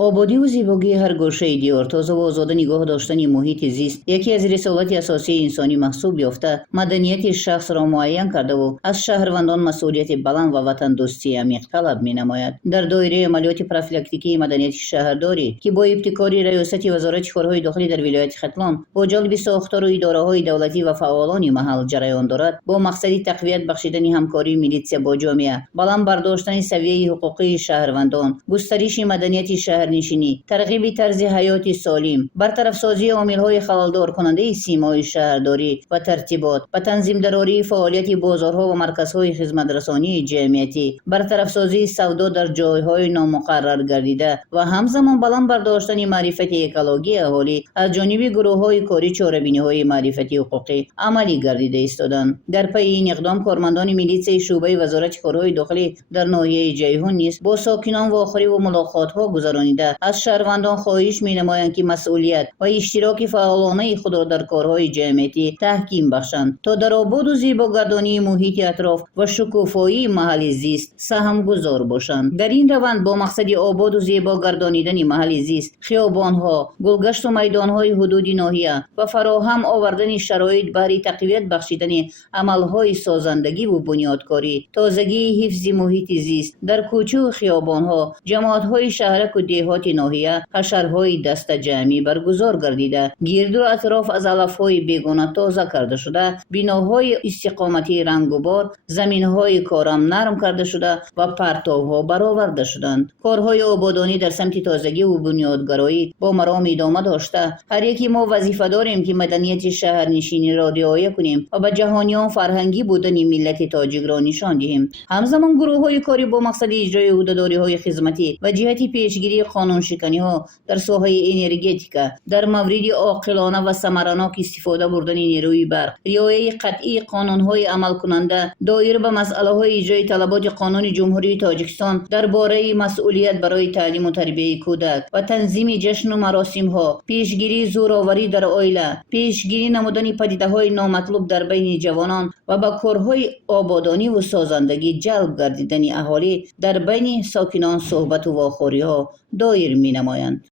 آبادی و زیبایی هر گوشه دیار، تازه و آزاد نگاه داشتن محیط زیست یکی از رسالت اساسی انسانی محسوب یافته، مدنیت شخص را معین کرده و از شهروندان مسئولیت بلند و وطن دوستی عمیق طلب می‌نماید. در دایره عملیات پروفیلاکتیکی مدنیت شهرداری که با ابتکاری ریاست وزارت کارهای داخلی در ولایت ختلان با جلب ساختار و اداره‌های دولتی و فعالان محل جریان دارد، با مقصد تقویت بخشیدن همکاری میلیسیا با جامعه، بلند برداشتن سویه حقوقی شهروندان، گسترش مدنیت شهرنشینی، ترغیب طرز حیات سالم، برطرف سازی عامل‌های خلل‌دار کننده سیمای شهرداری و ترتیبات، و تنظیم دراری فعالیت بازارها و مرکزهای خدمت رسانی جمعیتی، برطرف سازی سودا در جایهای نامقرر گردیده و همزمان بلند برداشتن معرفت اکولوژی اهالی از جانب گروه‌های کاری چاره‌بینی‌های معرفتی حقوقی عملی گردیده ایستادند. در پی این اقدام کارمندان میلیسیای شعبه وزارت کارهای داخلی در ناحیه جیهون نیز با ساکنان واخری و ملاقات‌ها گذرانیده از شهروندان خواهش می‌نمایند که مسئولیت و اشتراک فعالانه خود را در کارهای جمعیتی تحکیم بخشند تا در آباد و زیباگردانی محیط اطراف و شکوفایی محل زیست سهمگزار باشند. در این روند با مقصد آباد و زیباگردانیدن محل زیست، خیابان‌ها، گلگشت و میدان‌های حدود ناحیه و فراهم آوردن شرایط برای تقویت بخشیدن عمل‌های سازندگی و بنیادکاری، تازگی حفظ محیط زیست در کوچه و خیابان‌ها، جماعت‌های شهرک و دهات ناحیه حشرهای دست جمعی برگزار گردیده، گرد و اطراف از علف‌های بیگانه تازه کرده شده، بناهای استقامتی رنگ و بار، زمین‌های کارم نرم کرده شده و پرتوها برآورده شدند. کارهای آبادانی در سمت تازگی و بنیادگرایی با مرام ادامه داشته، هر یکی ما وظیفه داریم که مدنیت شهرنشینی را رعایت کنیم و به جهانیان فرهنگی بودن ملت تاجیک را نشان دهیم. همزمان گروه‌های کاری با مقصد اجرای عهده‌داری‌های خدمتی و جهت پیشگیری قانون شکنی‌ها در ساحه انرژتیکا در مورد عاقلانه و ثمرناک استفاده بردن نیروی برق، رعایت قطعی قانون‌های عمل کننده دایر به مسئله‌های اجرای طلبات قانون جمهوری تاجیکستان درباره مسئولیت برای تعلیم و تربیت کودک و تنظیم جشن و مراسم‌ها، پیشگیری زورآوری در عائله، پیشگیری نمودن پدیده‌های نامطلوب در بین جوانان و با کارهای آبادانی و سازندگی جلب گردیدن اهالی در بین ساکنان صحبت و واخوری‌ها دایر می‌نمایند.